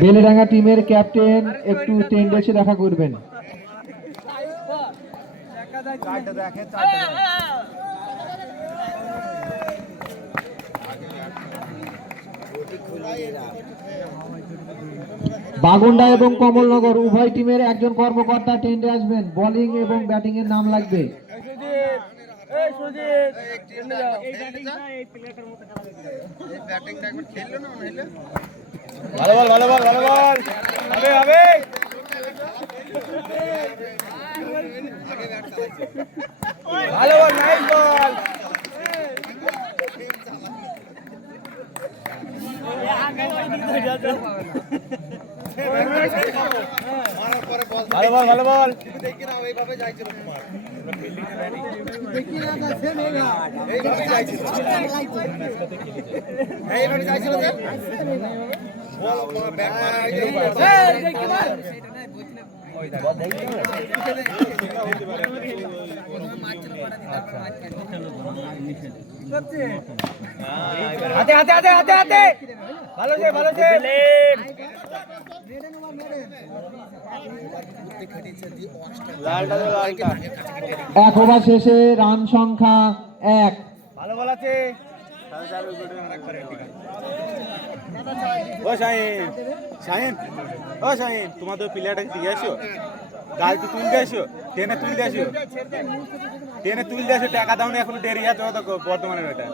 বেলেডাঙ্গা টিমের ক্যাপ্টেন একটু টেন্ডে এসে দেখা করবেন। বাগুন্ডা এবং কমলনগর উভয় টিমের একজন কর্মকর্তা টেন্ডে আসবেন। বোলিং এবং ব্যাটিং এর নাম লাগবে। ভালো বল ভালো বল ভালো বল হবে হবে ভালো বল নাইস বল ভালো বল ভালো বল দেখি না ওইভাবে যাইছিল তোমার দেখি না যাচ্ছে না এইভাবে যাইছিল এইভাবে যাইছিল যে বল ব্যাট মারা এই দেখি মার ওই দাও হাতে হাতে হাতে হাতে হাতে ভালো যে এক ওভার শেষে রান সংখ্যা 1। ভালো বল আছে ও শাহিন শাহিন ও শাহিন তোমাদের প্লেয়ারটাকে দিয়ে আসো গাড়ি তো তুলতে আসো ট্রেনে তুলতে আসো টাকা দাও না এখন দেরি আছে তো বর্তমানের এটা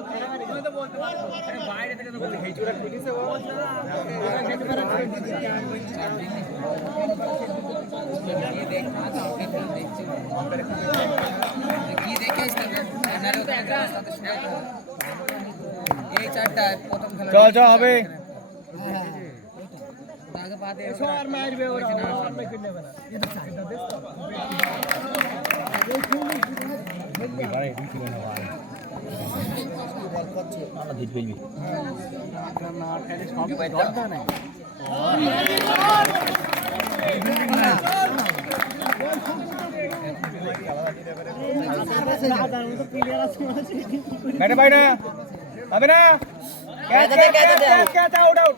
চল চল হবে बैठे बैठे अबे ना कैच आउट आउट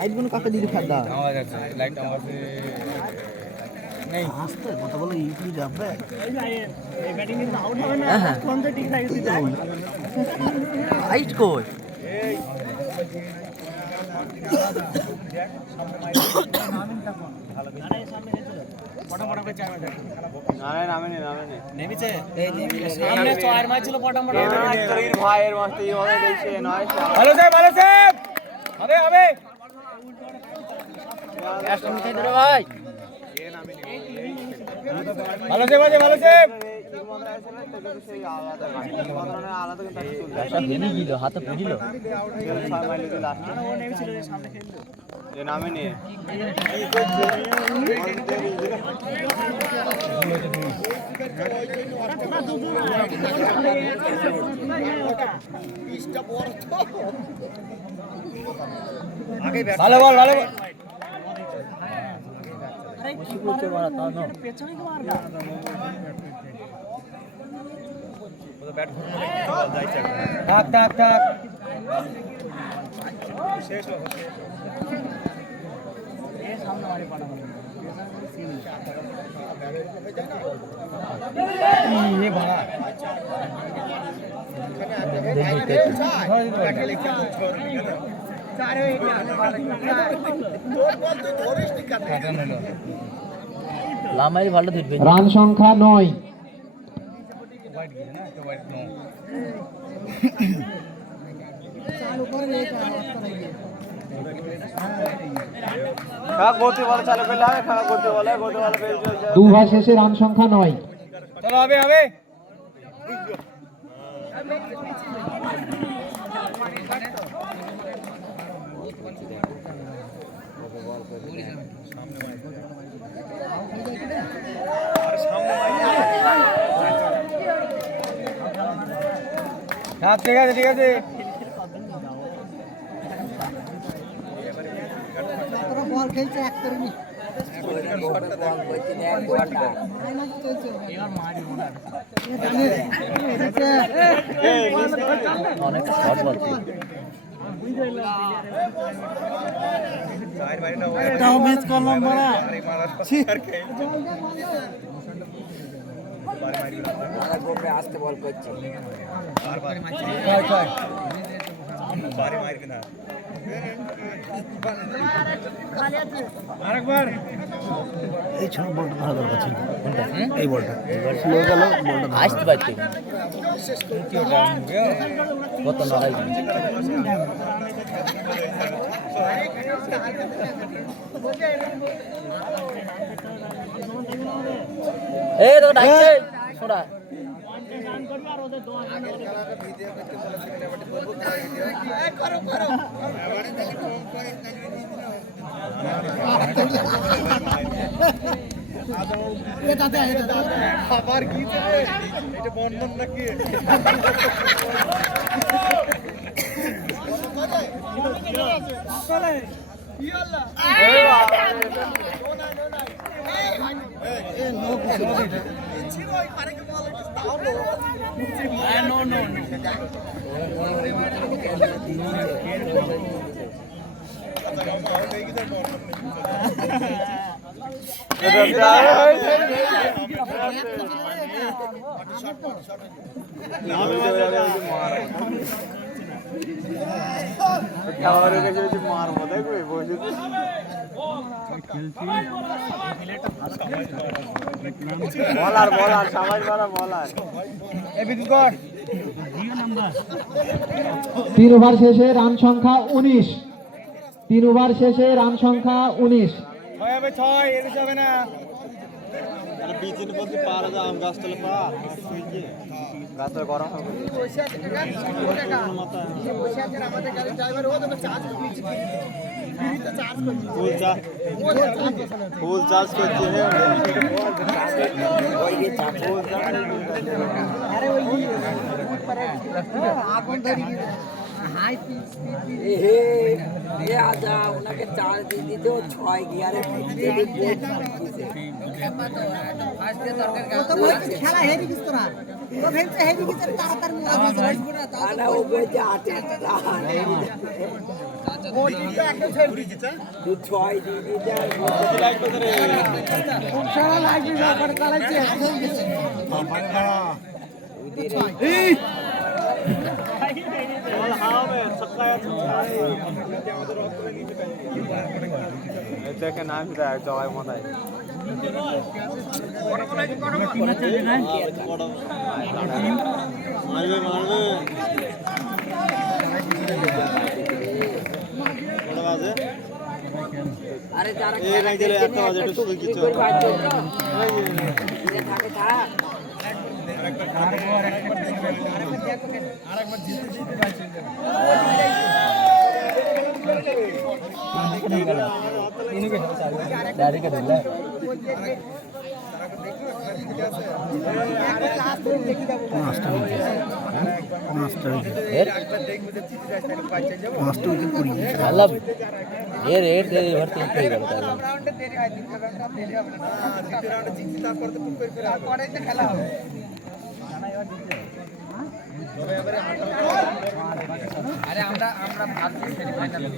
आइज कोन काका दिदी खादा आवाज আছে লাইট आवाज नहीं আস্তে কথা বলো ইউটিউবে যাবে এই ব্যাটিং এ আউট হবে না কোন তো ঠিক থাকে তুই যাই আইজ কই এই সামনে মাইক ভালো করে সামনে গেছিল পটাপটা করে চার মার নামে নেমেছে এই সামনে চার মার ছিল পটাপটা তোর ভাইয়ের মস্ত এই হবে দেখছে নয় ভালো সে হবে হবে লাস্ট মিনিটে ধরে ভাই এ নামে ভালো সে আলাদা কিন্তু গেল হাতে পড়িল 6 মাইল লাস্ট ও নেমেছিল যে সামনে খেললো যে নামে নিয়ে ভালো বল আরে কি করতে পারা তা না পেছনে কি মারবা ও ব্যাট ঘুরনো বল যাইছে থাক শেষ হবে এই সামনে মারি পাড়া ये भाड़ा রান সংখ্যা 9। দু ওভার শেষে রান সংখ্যা 9। চলো হবে ঠিক আছে বল খেলছে এক করে নি বল কইতে এক ঘন্টা এবার মারি ওনার অনেক শর্ট বল ছিল। এটাও মিস করলাম বড়া আসতে বল করছে আরেকবার এই ছোট বলটা ভালো দরকার ছিল এই বলটা স্লো গেল বলটা আসতে পারছে কত লড়াই এই তো ডাকছে ছোড়া আবার কি এটা বন্ধন নাকি বলার বলার সবাই বলা বলার 3 ওভার শেষে রান সংখ্যা 19। 3 ওভার শেষে রান সংখ্যা 19। ছয় এর যাবে না বিচিন বলতে পারা যায় আম গাছতলে পার গাছটা গরম হবে ফুল চাষ করছে ওনাকে চার্জ দিয়ে দিতে 6 গিয়ারে খেলা হেরি গেছ তোরা তো ভেঙে হেরি গেছ তাড়াতাড়ি আনা ও বলছে 8 ও দিটা একদম ছেড়ে দিছে 6 দিয়ে দিতে খুব সারা লাগবে না করে চালাচ্ছে এই বল হাওয়ে সকায় দেখে নাম দেয় জয় মাথায় মারবে মারবে কটা বাজে আরে যারা এই নাই দিলে একটা বাজে একটু শুই কিছু থাকে থাক খেলা হবে আরে আমরা ভাবছি সেমিফাইনালে